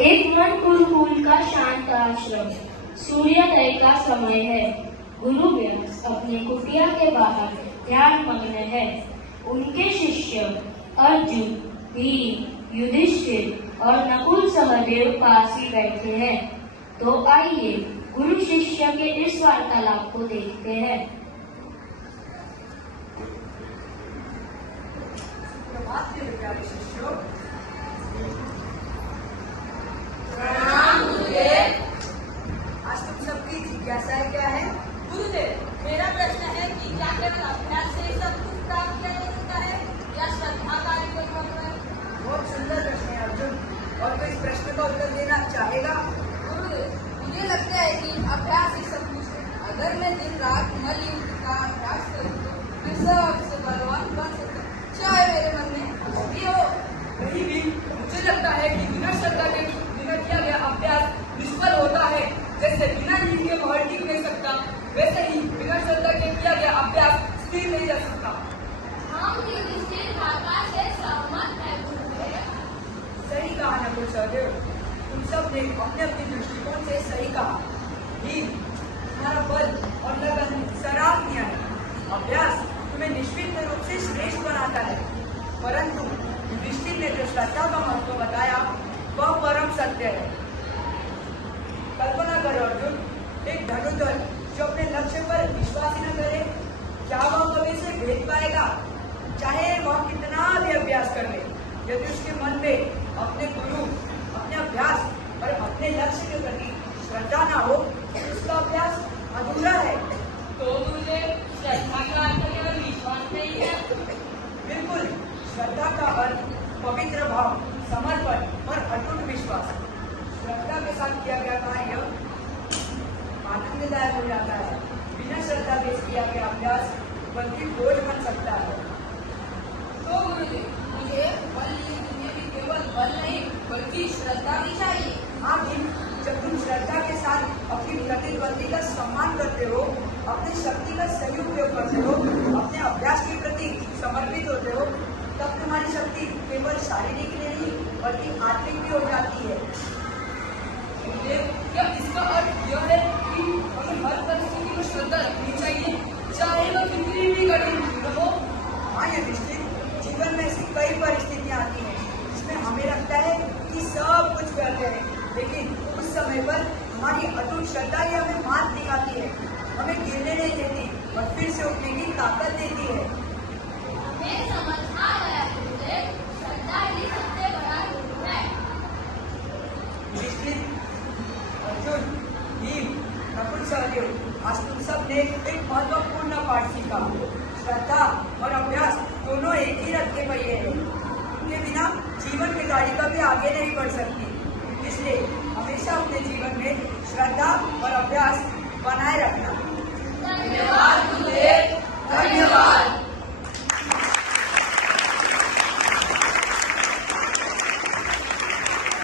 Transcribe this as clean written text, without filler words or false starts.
एक मन गुरुकुल का शांत आश्रम। सूर्योदय का समय है। गुरु व्यास अपनी कुटिया के बाहर ध्यान मग्न है। उनके शिष्य अर्जुन, भीम, युधिष्ठिर और नकुल सहदेव पास ही बैठे हैं। तो आइए गुरु शिष्य के इस वार्तालाप को देखते हैं। प्यारे शिष्यों, प्रणाम गुरुदेव। आज तुम सबकी जिज्ञासाएं क्या है? गुरुदेव, मेरा प्रश्न है कि क्या केवल अभ्यास से सब कुछ प्राप्त किया जा सकता है या श्रद्धा का भी कोई महत्व है? बहुत सुंदर प्रश्न है अर्जुन, और तो इस प्रश्न का उत्तर देना चाहेगा? गुरुदेव, मुझे लगता है कि अभ्यास ही सब कुछ है। अगर मैं दिन रात मल युद्ध का अभ्यास करूँ तो मैं सबसे बलवान बन सकता हूँ, चाहे मेरे मन में कुछ भी हो। कहीं भी मुझे लगता है कि बिना श्रद्धा के बिना किया गया अभ्यास निष्फल होता है। जैसे बिना नींद के महल टिक नहीं सकता, वैसे ही बिना श्रद्धा के किया गया अभ्यास स्थिर नहीं जा सकता। हम युधिष्ठिर माता से सहमत है गुरुदेव। सही कहा नकुल सहदेव, तुम सब ने अपने अपने दृष्टिकोण से सही कहा। भीम, तुम्हारा बल और लगन सराहनीय है। अभ्यास तुम्हें निश्चित रूप से श्रेष्ठ बनाता है, परंतु युधिष्ठिर ने जो श्रद्धा का महत्व बताया वह परम सत्य है। कल्पना करो अर्जुन, एक धनुर्धर जो अपने लक्ष्य पर विश्वास ही न करे, क्या वह कभी से भेद पाएगा? चाहे वह कितना भी अभ्यास कर ले, यदि उसके मन में अपने गुरु, अपने अभ्यास और अपने लक्ष्य के प्रति श्रद्धा न हो, उसका अभ्यास अधूरा है। तो गुरुदेव, श्रद्धा का अर्थ केवल विश्वास नहीं है। बिल्कुल, श्रद्धा का अर्थ पवित्र भाव, समर्पण और अटूट विश्वास। श्रद्धा के साथ किया गया कार्य आनंददायक हो जाता है। बिना श्रद्धा के किया गया अभ्यास बल्कि बोझ बन सकता है। तो गुरुदेव, मुझे बल युद्ध में भी केवल बल नहीं बल्कि श्रद्धा भी चाहिए। हाँ भीम, जब तुम श्रद्धा के साथ अपनी प्रतिद्वंदी का सम्मान करते हो, अपनी शक्ति का सही उपयोग करते हो, अपने अभ्यास के प्रति समर्पित होते हो, तब तुम्हारी शक्ति केवल शारीरिक नहीं बल्कि आत्मिक भी हो जाती है। गुरुदेव, क्या इसका अर्थ यह है कि हमें हर परिस्थिति में श्रद्धा रखनी चाहिए, चाहे वह कितनी भी कठिन क्यों न हो? हाँ युधिष्ठिर, जीवन में ऐसी कई परिस्थितियां आती हैं जिसमें हमें लगता है कि सब कुछ करते हैं, लेकिन उस समय पर हमारी अटूट श्रद्धा ही हमें मात दिखाती है, हमें गिरने नहीं देती और फिर से उठने की ताकत देती है। हमें समझ आ गया गुरुदेव, श्रद्धा ही सबसे बड़ा गुरु है। युधिष्ठिर, अर्जुन, भीम, नकुल सहदेव, आज तुम सब ने एक महत्वपूर्ण पाठ सीखा। श्रद्धा और अभ्यास दोनों एक ही रथ के पहिए हैं। उनके बिना जीवन की गाड़ी कभी आगे नहीं बढ़ सकती। इसलिए हमेशा अपने जीवन में श्रद्धा और अभ्यास बनाए रखना। धन्यवाद गुरुदेव।